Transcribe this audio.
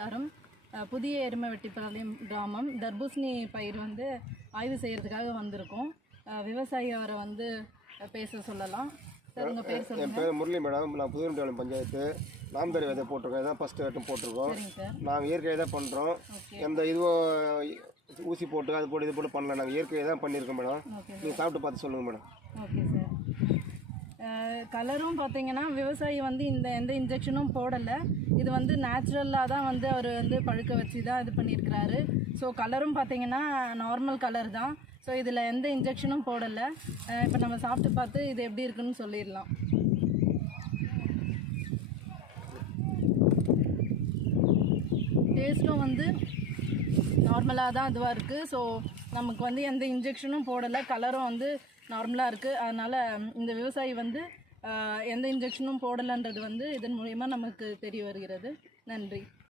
தரம் புதிய எருமவெட்டிப்பாளையம் கிராமம் தர்பூசணி பயிர் வந்து ஆய்வு செய்கிறதுக்காக வந்திருக்கோம். விவசாயி அவரை வந்து பேச சொல்லலாம். சார் உங்கள் பேர் சொல்லுங்கள். என் பேர் முரளி மேடம். நான் புதுவெட்டிப்பாளையம் பஞ்சாயத்து நாம்தாரி விதை போட்டிருக்கோம். இதான் ஃபஸ்ட்டு ஐட்டம் போட்டிருக்கோம். நாங்கள் இயற்கையாக தான் பண்ணுறோம். எந்த இதுவும் ஊசி போட்டு அது போட்டு இது போட்டு பண்ணல. நாங்கள் இயற்கையாக தான் பண்ணியிருக்கோம் மேடம். நீங்கள் சாப்பிட்டு பார்த்து சொல்லுங்கள் மேடம். Okay sir. கலரும் பார்த்தீங்கன்னா விவசாயி வந்து எந்த இன்ஜெக்ஷனும் போடலை. இது வந்து நேச்சுரலாக தான் வந்து அவர் வந்து பழுக்க வச்சு தான் இது பண்ணியிருக்கிறாரு. ஸோ கலரும் பார்த்தீங்கன்னா நார்மல் கலர் தான். ஸோ இதில் எந்த இன்ஜெக்ஷனும் போடலை. இப்போ நம்ம சாப்பிட்டு பார்த்து இது எப்படி இருக்குன்னு சொல்லிடலாம். டேஸ்ட்டும் வந்து நார்மலாக தான் இதுவாக இருக்குது. ஸோ நமக்கு வந்து எந்த இன்ஜெக்ஷனும் போடலை. கலரும் வந்து நார்மலாக இருக்குது. அதனால் இந்த விவசாயி வந்து எந்த இன்ஜெக்ஷனும் போடலைன்றது வந்து இதன் மூலயமா நமக்கு தெரிய வருகிறது. நன்றி.